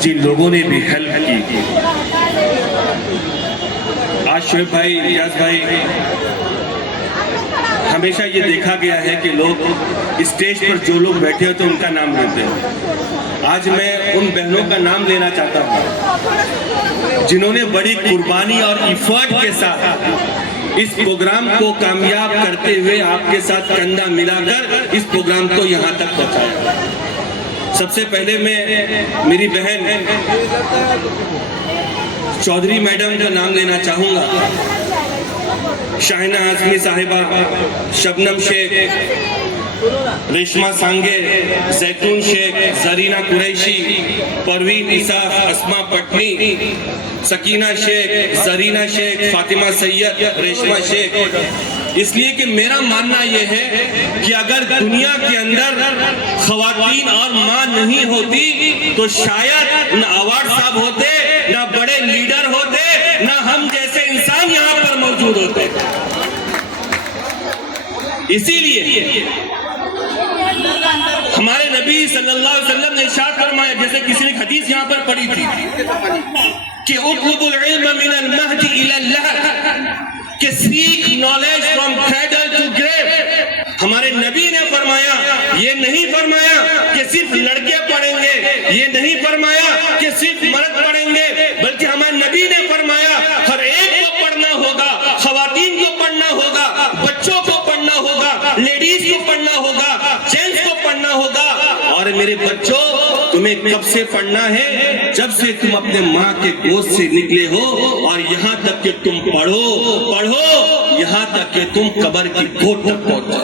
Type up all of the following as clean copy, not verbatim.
जिन लोगों ने भी हेल्प की, आज शोएब भाई, रियाज भाई, हमेशा ये देखा गया है कि लोग स्टेज पर जो लोग बैठे होते हैं उनका नाम लेते हैं। आज मैं उन बहनों का नाम लेना चाहता हूँ जिन्होंने बड़ी कुर्बानी और इफर्ट के साथ इस प्रोग्राम को कामयाब करते हुए आपके साथ कंधा मिलाकर इस प्रोग्राम को यहाँ तक पहुँचाया। सबसे पहले मैं मेरी बहन चौधरी मैडम का नाम लेना चाहूँगा। शाहिना आजमी साहिबा, शबनम शेख, रेशमा सांगे, जैतून शेख, जरीना कुरैशी, परवीन ईसा, अस्मा पटनी, सकीना शेख, जरीना शेख, फातिमा सैयद, रेशमा शेख। इसलिए कि मेरा मानना यह है कि अगर दुनिया के अंदर खवातीन और माँ नहीं होती तो शायद न अवार्ड साहब होते, न बड़े लीडर होते, न हम जैसे इंसान यहाँ पर मौजूद होते। इसीलिए हमारे नबी सल्लल्लाहु अलैहि वसल्लम ने इरशाद फरमाया, जैसे किसी ने हदीस यहाँ पर पढ़ी थी कि उतलुबुल इल्म मिनल महदी इलल लहद, कि सीख knowledge from cradle to grave. हमारे नबी ने फरमाया, ये नहीं फरमाया कि सिर्फ लड़के पढ़ेंगे, ये नहीं फरमाया कि सिर्फ मर्द पढ़ेंगे, बल्कि हमारे नबी ने फरमाया हर एक को पढ़ना होगा, खवातीन को पढ़ना होगा, बच्चों को पढ़ना होगा, लेडीज को पढ़ना होगा, जेंट्स को पढ़ना होगा। और मेरे बच्चों, तुम्हें कब से पढ़ना है? जब से तुम अपने माँ के गोद से निकले हो और यहाँ तक कि तुम पढ़ो पढ़ो, यहाँ तक कि तुम कब्र की गोद तक पहुंचो।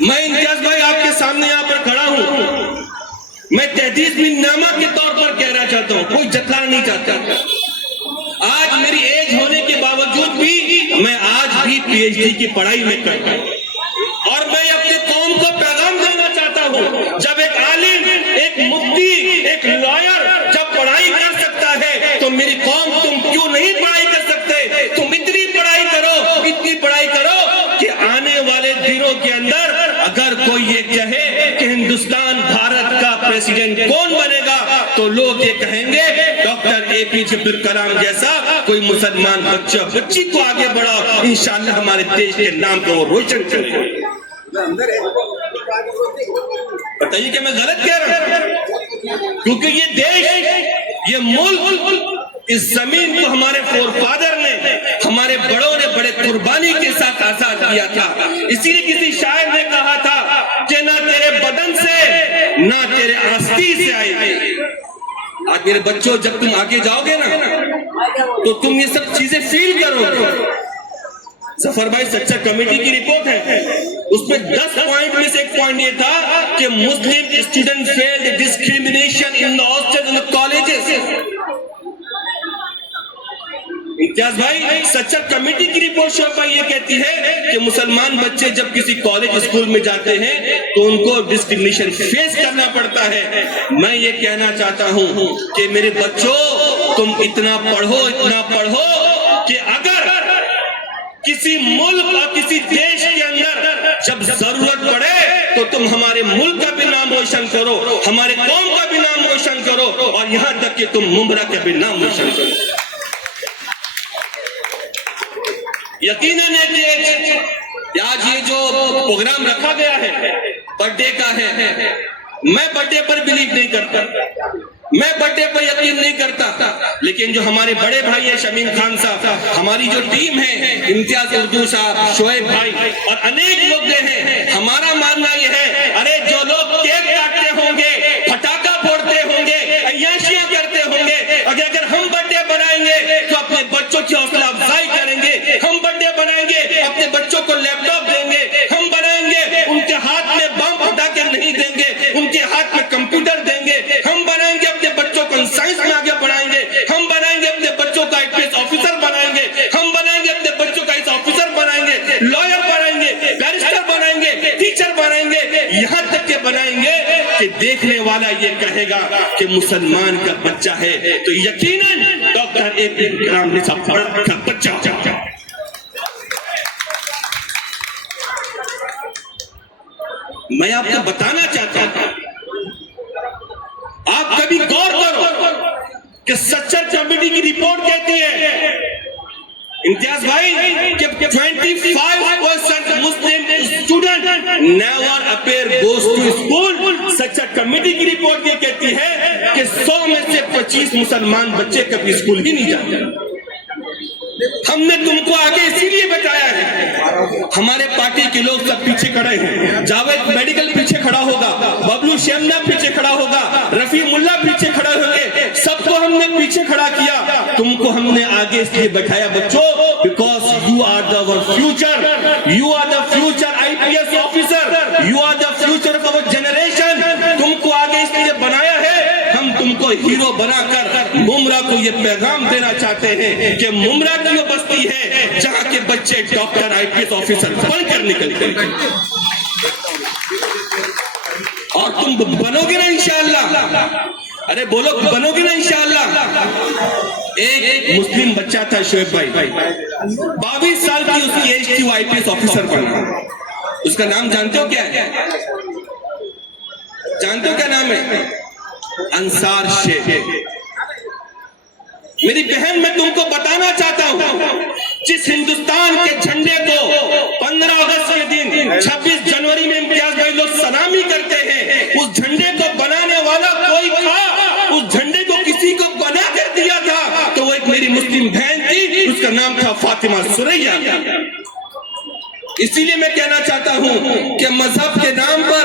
मैं इम्तियाज भाई आपके सामने यहाँ पर खड़ा हूँ, मैं तहदीस बिन नामा के तौर पर कहना चाहता हूँ, कोई जतलाना नहीं चाहता। आज मेरी एज होने के बावजूद भी मैं आज भी पीएचडी की पढ़ाई में करता हूँ और मैं अपने कौम को पैगाम देना चाहता हूँ, जब एक आलिम, एक मुफ्ती, एक लॉयर जब पढ़ाई कर सकता है तो मेरी कौम तुम क्यों नहीं पढ़ाई कर सकते? तुम इतनी पढ़ाई करो, इतनी पढ़ाई करो कि आने वाले दिनों के अंदर अगर कोई ये कहे कि हिंदुस्तान भारत का प्रेसिडेंट कौन बनेगा तो लोग ये कहेंगे डॉक्टर एपीजे अब्दुल कलाम जैसा कोई मुसलमान बच्चा बच्ची को आगे बढ़ाओ, इंशाअल्लाह हमारे देश के नाम को वो रोशन करेगा। बताइए कि मैं गलत कह रहा हूं? क्योंकि ये देश, ये मुल्क, इस जमीन को हमारे फोरफादर ने, हमारे बड़ों ने बड़े कुर्बानी के साथ आजाद किया था। इसीलिए किसी शायर ने कहा था कि ना तेरे बदन से ना तेरे आस्ती से आएगी। आज मेरे बच्चों, जब तुम आगे जाओगे ना तो तुम ये सब चीजें फील करोगे। जफर भाई सच्चा कमेटी की रिपोर्ट है, उसमें 10 पॉइंट में से एक पॉइंट ये था कि Muslim student felt discrimination in the hostel and colleges. Imtiaz भाई, सच्चा कमेटी की रिपोर्ट शोएब भाई ये कहती है कि मुसलमान बच्चे जब किसी कॉलेज स्कूल में जाते हैं तो उनको डिस्क्रिमिनेशन फेस करना पड़ता है। मैं ये कहना चाहता हूँ कि मेरे बच्चों, तुम इतना पढ़ो कि अगर किसी मुल्क और किसी देश के अंदर जब जरूरत पड़े तो तुम हमारे मुल्क का भी नाम रोशन करो, हमारे कौम का भी नाम रोशन करो और यहाँ तक कि तुम मुमरा का भी नाम रोशन करो। यकीनन है कि आज ये जो प्रोग्राम रखा गया है बर्थडे का है, मैं बर्थडे पर बिलीव नहीं करता, मैं बर्थडे पर यकीन नहीं करता, लेकिन जो हमारे बड़े भाई है शमीम खान साहब, हमारी जो टीम है, इम्तियाज उर्दू साहब, शोएब भाई और अनेक लोग हैं, हमारा मानना यह है, अरे जो लोग केक काटते होंगे, पटाखा फोड़ते होंगे, अय्याशियां करते होंगे, अगर हम बर्थडे बनाएंगे तो अपने बच्चों की हौसला अफजाई करेंगे, हम बर्थडे बनाएंगे अपने बच्चों को लैपटॉप देंगे, हम बनाएंगे उनके हाथ में बम पटाखे नहीं देंगे, उनके हाथ में कंप्यूटर देंगे, हम बनाएंगे अपने बच्चों को साइंस में आगे बढ़ाएंगे, हम बनाएंगे अपने बच्चों को आईपीएस ऑफिसर बनाएंगे, हम बनाएंगे अपने बच्चों का ऑफिसर बनाएंगे, लॉयर बनाएंगे, बैरिस्टर बनाएंगे, टीचर बनाएंगे, यहाँ तक के बनाएंगे कि देखने वाला ये कहेगा कि मुसलमान का बच्चा है तो यकीनन डॉक्टर एपीजे अब्दुल कलाम ने सब बच्चा। मैं आपको बताना चाहता हूं, आप कभी गौर करो कि सच्चर कमेटी की रिपोर्ट कहती है इम्तियाज भाई कि 25% Muslim student never appear goes to school. Sachar committee की रिपोर्ट ये कहती है कि 100 में से 25 मुसलमान बच्चे कभी स्कूल ही नहीं जाते। हमने तुमको आगे इसीलिए बताया है, हमारे पार्टी के लोग सब पीछे खड़े हैं। जावेद मेडिकल पीछे खड़ा होगा, बबलू शेमना पीछे खड़ा होगा, रफी मुल्ला पीछे खड़े होंगे, सबको हमने पीछे खड़ा किया। तुमको हमने आगे इसलिए बैठाया बच्चों, because you are the future, you are the future IPS officer, you are the future of our generation. तुमको आगे इसलिए बनाया है, हम तुमको हीरो बनाकर मुमरा को ये पैगाम देना चाहते हैं कि मुमरा की वो बस्ती है जहां के बच्चे डॉक्टर IPS ऑफिसर बनकर निकलते हैं। और तुम बनोगे ना इंशाअल्लाह। अरे बोलो, बनोगे ना इंशाअल्लाह। एक मुस्लिम बच्चा था शोएब भाई, 22 साल की उसकी एज थी, वो IPS ऑफिसर बना। उसका नाम जानते हो क्या है? जानते हो क्या नाम है? अंसार शेख। मेरी बहन, मैं तुमको बताना चाहता हूं, जिस हिंदुस्तान के झंडे को 15 अगस्त के दिन 26 जनवरी में इम्तियाज भाई लोग सलामी करते हैं, उस झंडे को बनाने वाला कोई था, उस झंडे को किसी को बना कर दिया था, तो वो एक मेरी मुस्लिम बहन थी, उसका नाम था फातिमा सुरैया। इसीलिए मैं कहना चाहता हूं कि मजहब के नाम पर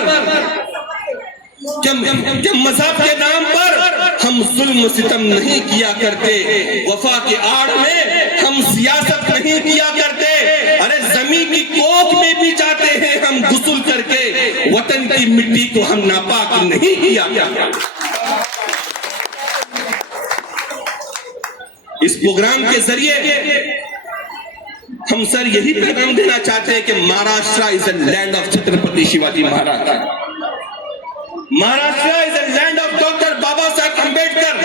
मजहब के नाम पर हम जुल्म सितम नहीं किया करते, वफा के आड़ में हम सियासत नहीं किया करते। अरे जमीन की कोख में भी जाते हैं हम गुस्ल करके, वतन की मिट्टी को हम नापाक नहीं किया करते। इस प्रोग्राम के जरिए हम सर यही पैगाम देना चाहते हैं कि Maharashtra is a land of Chhatrapati Shivaji Maharaj, Maharashtra is a land of doctor Baba Saheb Ambedkar,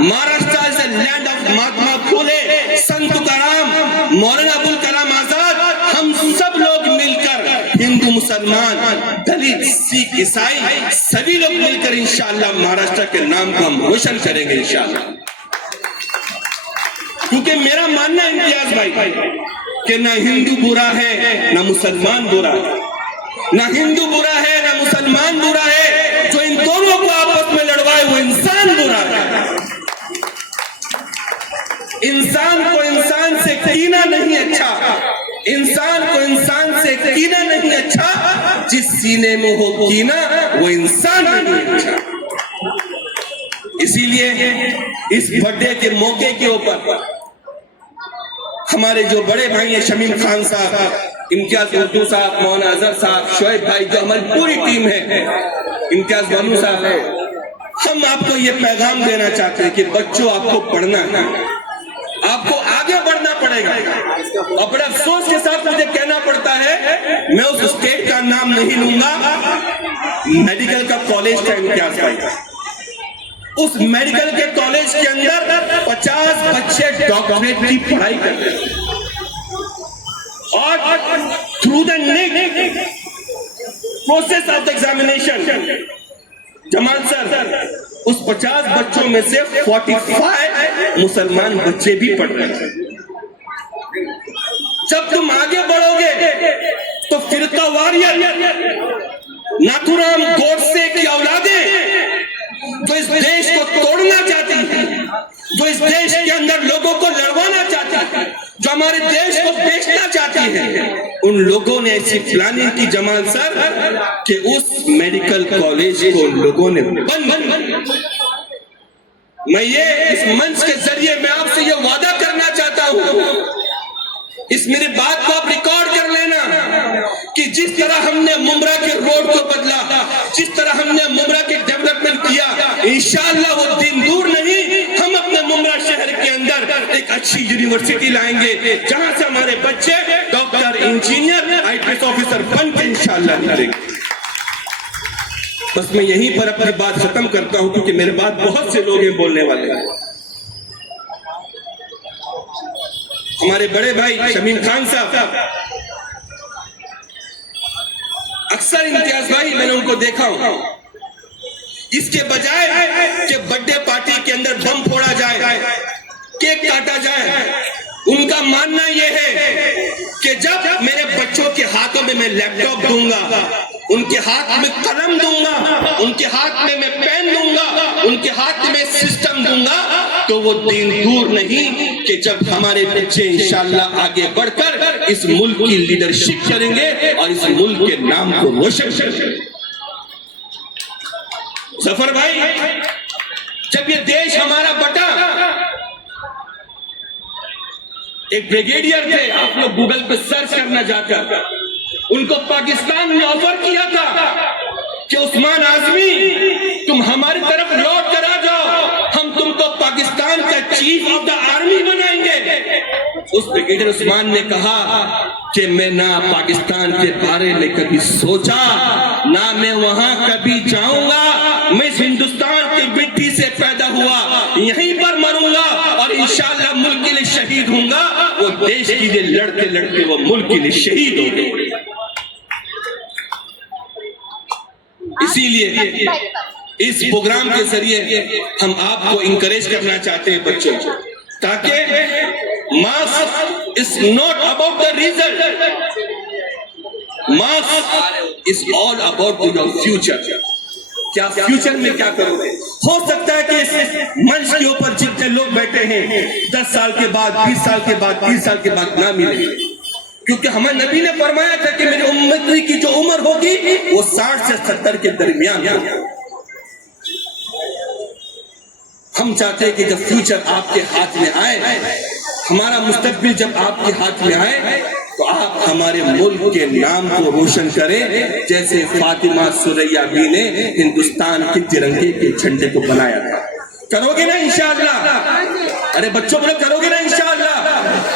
Maharashtra is a land of Mahatma Phule, Sant Tukaram, Maulana Abul Kalam Azad. हम सब लोग मिलकर, हिंदू मुसलमान दलित सिख ईसाई सभी लोग मिलकर इंशाअल्लाह महाराष्ट्र के नाम को हम रोशन करेंगे इंशाअल्लाह। क्योंकि मेरा मानना है इम्तियाज भाई कि ना हिंदू बुरा है ना मुसलमान बुरा है, ना हिंदू बुरा है ना मुसलमान बुरा है, जो इन दोनों को आपस में लड़वाए वो इंसान बुरा है। इंसान को इंसान से कीना नहीं अच्छा, इंसान को इंसान से कीना नहीं अच्छा, जिस सीने में हो कीना वो इंसान नहीं अच्छा। इसीलिए इस बर्थडे के मौके के ऊपर हमारे जो बड़े भाई हैं शमीम खान साहब, इम्तियाज उर्दू साहब, मौलाना अजहर साहब, शोएब भाई, जो हमारी पूरी टीम है, इम्तियाज बानू साहब है, हम आपको ये पैगाम देना चाहते हैं कि बच्चों आपको पढ़ना है, आपको आगे बढ़ना पड़ेगा। और बड़े अफसोस के साथ मुझे कहना पड़ता है, मैं उस स्टेट का नाम नहीं लूंगा, मेडिकल का कॉलेज था इम्तियाज भाई, उस मेडिकल के कॉलेज के अंदर 50 बच्चे डॉक्टरेट की पढ़ाई करते हैं और through the neat process of the examination, Jamal sir, उस 50 बच्चों में से 45 मुसलमान बच्चे भी पढ़ रहे हैं। जब तुम आगे बढ़ोगे तो फिरका वारियर नाथुराम गोडसे की औलादें जो इस देश को तोड़ना चाहती है, जो इस देश के अंदर लोगों को लड़वाना चाहती है, जो हमारे देश को बेचना चाहती है, उन लोगों ने ऐसी प्लानिंग की जमाल सर कि उस मेडिकल कॉलेज को लोगों ने बंद। मैं ये इस मंच के जरिए मैं आपसे ये वादा करना चाहता हूं, इस मेरी बात को आप रिकॉर्ड कर लेना कि जिस तरह हमने मुमरा के रोड को बदला, जिस तरह हमने मुमरा के डेवलपमेंट किया, इंशाअल्लाह वो दिन दूर नहीं, हम अपने मुमरा शहर के अंदर एक अच्छी यूनिवर्सिटी लाएंगे जहां से हमारे बच्चे डॉक्टर, इंजीनियर, IPS ऑफिसर बन के इंशाअल्लाह निकलेंगे। बस मैं यहीं पर अपनी बात खत्म करता हूं क्योंकि मेरे बाद बहुत से लोग हैं बोलने वाले। हमारे बड़े भाई शमीम खान साहब, अक्सर इम्तियाज भाई मैंने उनको देखा हूं, इसके बजाय कि बर्थडे पार्टी के अंदर बम फोड़ा जाए, केक काटा जाए, उनका मानना यह है कि जब मेरे बच्चों के हाथों में मैं लैपटॉप दूंगा, उनके हाथ में कलम दूंगा, उनके हाथ में मैं पेन दूंगा, उनके हाथ में सिस्टम दूंगा, तो वो दिन दूर नहीं कि जब हमारे बच्चे इंशाअल्लाह आगे बढ़कर इस मुल्क की लीडरशिप करेंगे और इस मुल्क के नाम को रोशन करेंगे। जफर भाई, जब ये देश हमारा बटा, एक ब्रिगेडियर थे, आप लोग गूगल पे सर्च करना जाकर, उनको पाकिस्तान ने ऑफर किया था कि उस्मान आजमी तुम हमारी तरफ लौट कर आ जाओ, हम तुमको पाकिस्तान का चीफ ऑफ द आर्मी बनाएंगे। उस ब्रिगेडियर उस्मान ने कहा कि मैं ना पाकिस्तान के बारे में कभी सोचा, ना मैं वहां कभी जाऊंगा, मैं इस हिंदुस्तान की मिट्टी से पैदा हुआ, यहीं पर मरूंगा और इंशाअल्लाह मुल्क के लिए शहीद होऊंगा। वो देश के लिए लड़ते लड़ते वो मुल्क के लिए शहीद हो गए। इसीलिए इस प्रोग्राम के जरिए हम आपको इंकरेज करना चाहते हैं बच्चों को, ताकि marks is not about the result, marks is all about your future. क्या फ्यूचर में क्या करोगे? हो सकता है कि इस मंच के ऊपर जितने लोग बैठे हैं 10 साल के बाद, 20 साल के बाद, 30 साल के बाद ना मिले, क्योंकि हमारे नबी ने फरमाया था कि मेरी उम्मत की जो उम्र होगी वो 60 से 70 के दरमियान होगी। हम चाहते हैं कि जब फ्यूचर आपके हाथ में आए, हमारा मुस्तकबिल जब आपके हाथ में आए, तो आप हमारे मुल्क के नाम को रोशन करें, जैसे फातिमा सुरैया बी ने हिंदुस्तान के तिरंगे के झंडे को बनाया था। करोगे ना इंशाअल्लाह? अरे बच्चों को करोगे ना इंशाअल्लाह?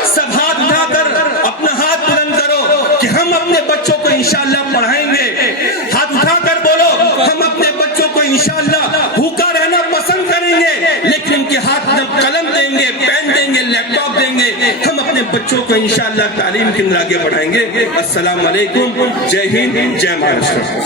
सब हाथ उठाकर अपना हाथ बुलंद करो कि हम अपने बच्चों को इंशाअल्लाह पढ़ाएंगे। हाथ उठाकर बोलो, हम अपने बच्चों को इंशाअल्लाह भूखा रहना पसंद करेंगे, लेकिन उनके हाथ में कलम देंगे, पेन देंगे, लैपटॉप देंगे, हम अपने बच्चों को इंशाअल्लाह तालीम के अंदर आगे बढ़ाएंगे। अस्सलाम वालेकुम, जय हिंद, जय महाराष्ट्र।